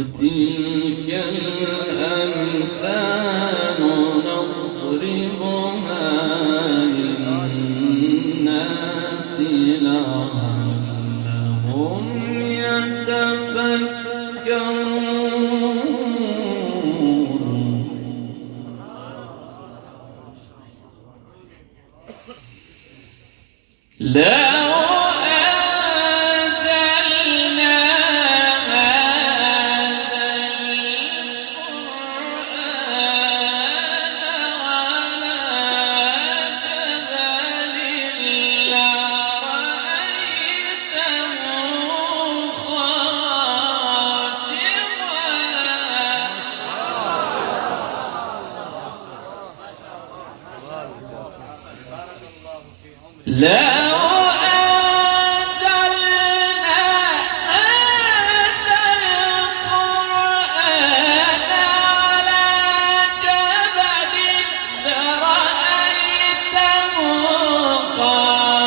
وتلك الأمثال نضربها للناس لعلهم يتفكرون. لو أنزلنا هذا القرآن على جبل لرأيته خاشعا.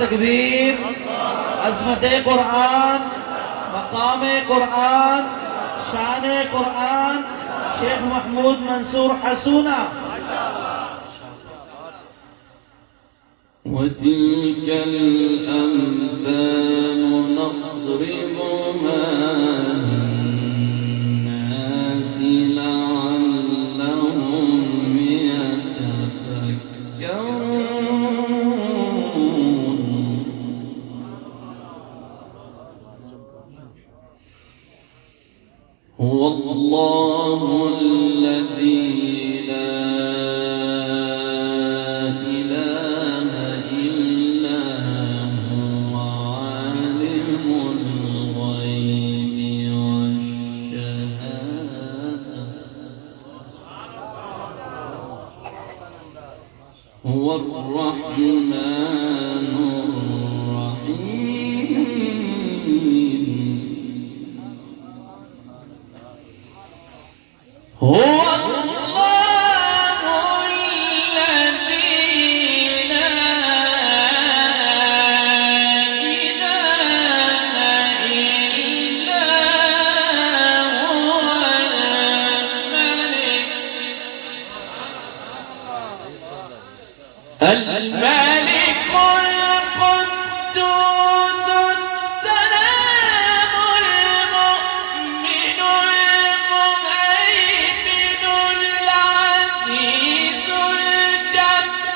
تكبير، عظمت قرآن، مقام قرآن، شان قرآن، شیخ محمود منصور حسونہ. وتلك الأمثال نضربها للناس لعلهم يتفكرون. هو الله الذي لا إله إلا هو عالم الغيب والشهادة. هو الرحمن الرحيم. هو الله الذي لا إله إلا هو الملك القدوس السلام المؤمن المهيمن العزيز الجبار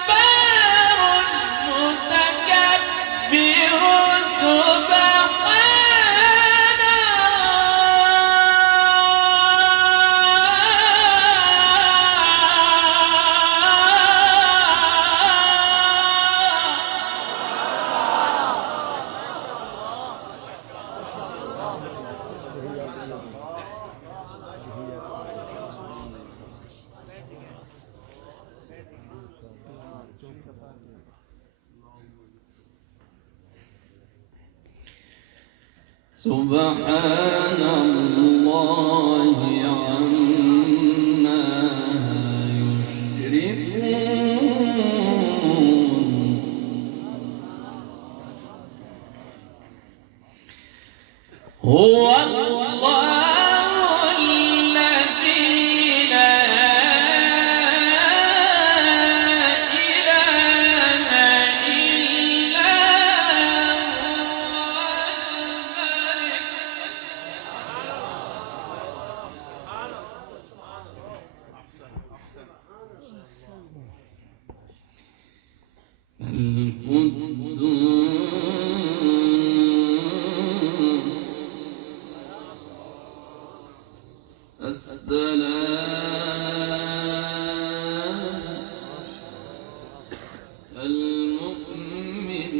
المتكبر سبحان الله عما يشركون. هو الله الذي لا إله إلا هو القدوس السلام المؤمن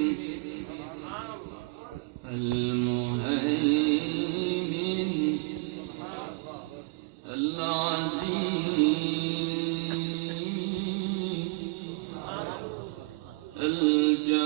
المهيمن العزيز الجبار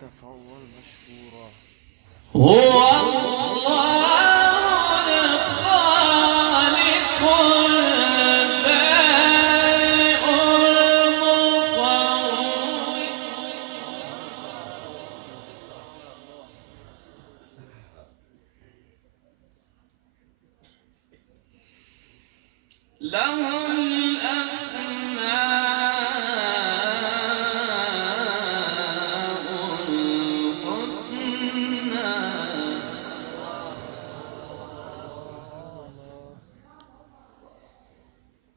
فليتفضل مشكورا. هو الله الخالق البارئ المصور له الأسماء الحسنى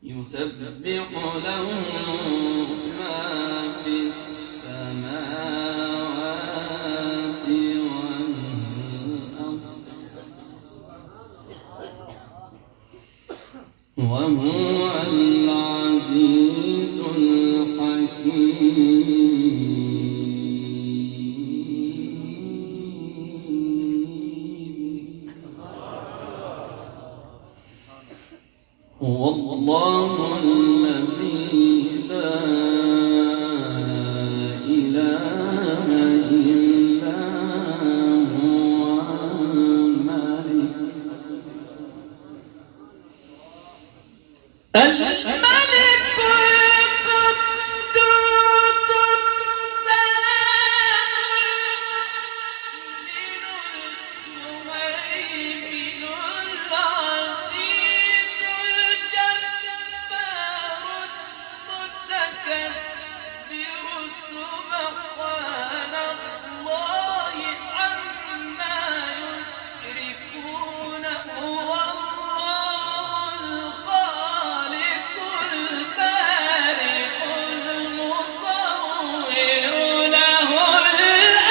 يسبح له ما في السماوات والأرض وهو العزيز الحكيم هو الله الذي لا إله إلا هو الملك القدوس السلام المؤمن العزيز الجبار المتكبر سبحان الله عما يشركون هو الله الخالق البارئ المصور له الأسماء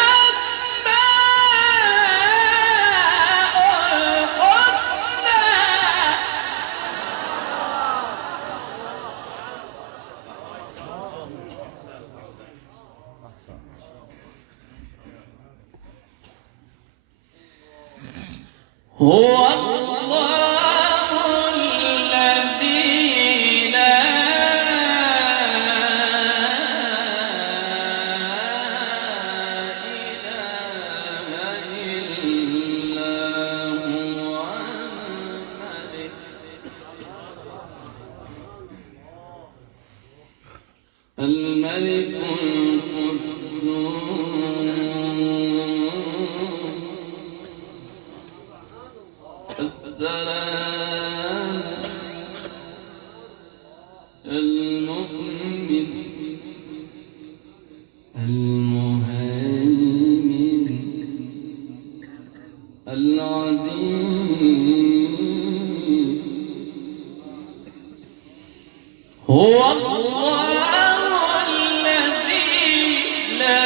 الحسنى هو الله الذي لا إله إلا هو الملك القدوس السلام المؤمن المهيمن العزيز هو الله الذي لا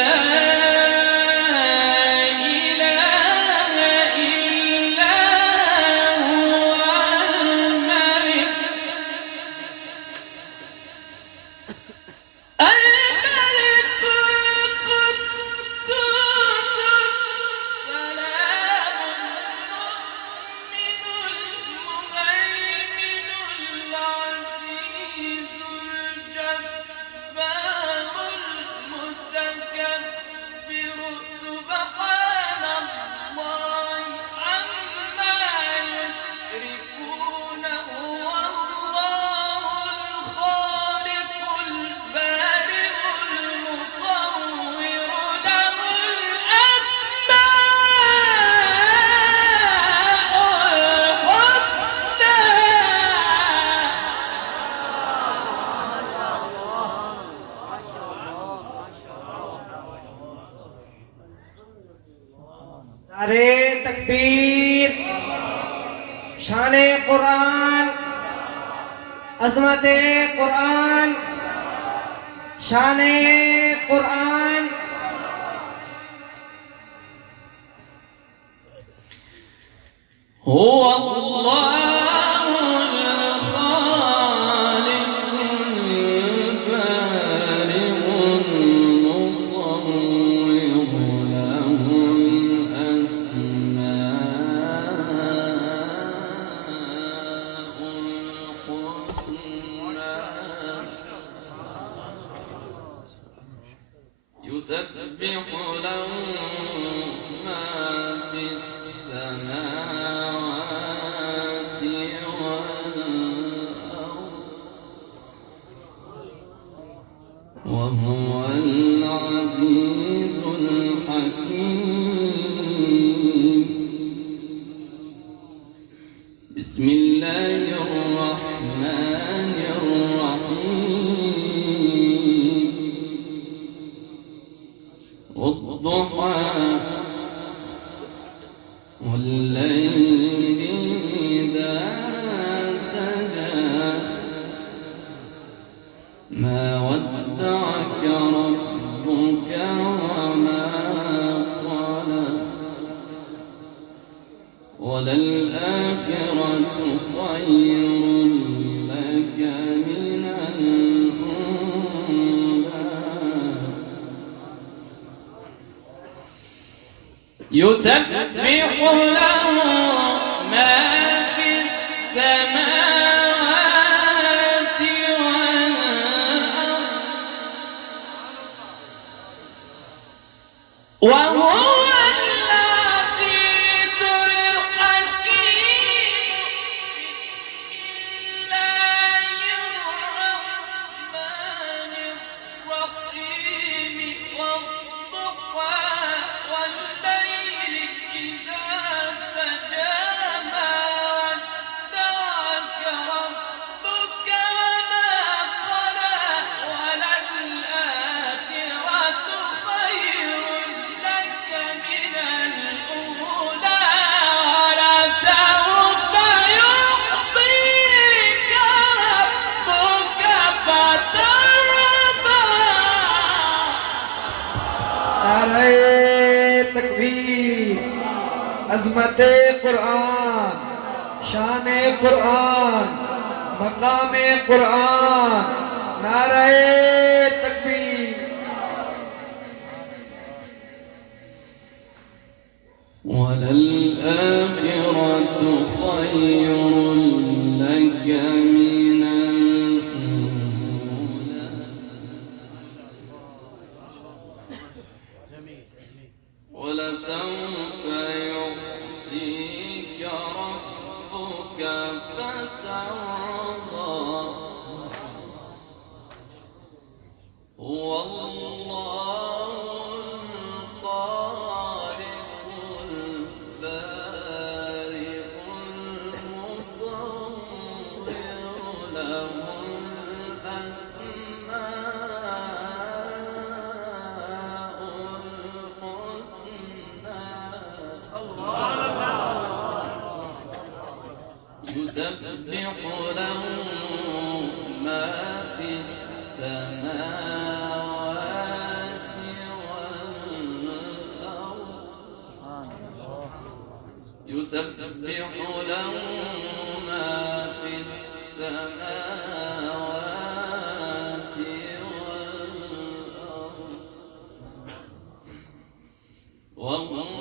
إله إلا هو الملك القدوس السلام المؤمن المهيمن العزيز الجبار المتكبر سبحان الله عما يشركون هو الله الخالق البارئ المصور له नारे तकबीर, शान कुरान, अजमत कुरान, शान कुरान। هو الله الخالق البارئ المصور له الأسماء الحسنى يسبح له ما في السماوات والأرض وهو العزيز الحكيم. بسم الله الرحمن الرحيم. والضحى والليل إذا سجى ما ودعك ربك وما قلى وللآخرة خير لك من الأولى. يسبح له ما في السماوات والأرض وهو العزيز الحكيم. بسم الله الرحمن الرحيم. والضحى والليل إذا سجى ما ودعك ربك وما قلى وللآخرة خير لك من الأولى ولسوف يعطيك ربك فترضى. नारे तकबीर, अजमत कुरान, शान कुरान, मकाम कुरान, नारे तकबीर। وللآخرة خير لك من الأولى ولسوف يعطيك ربك فترضى. هو الله الخالق البارئ المصور له الأسماء الحسنى. يسبح له ما في السماوات والأرض يسبح له ما في السماوات والأرض وهو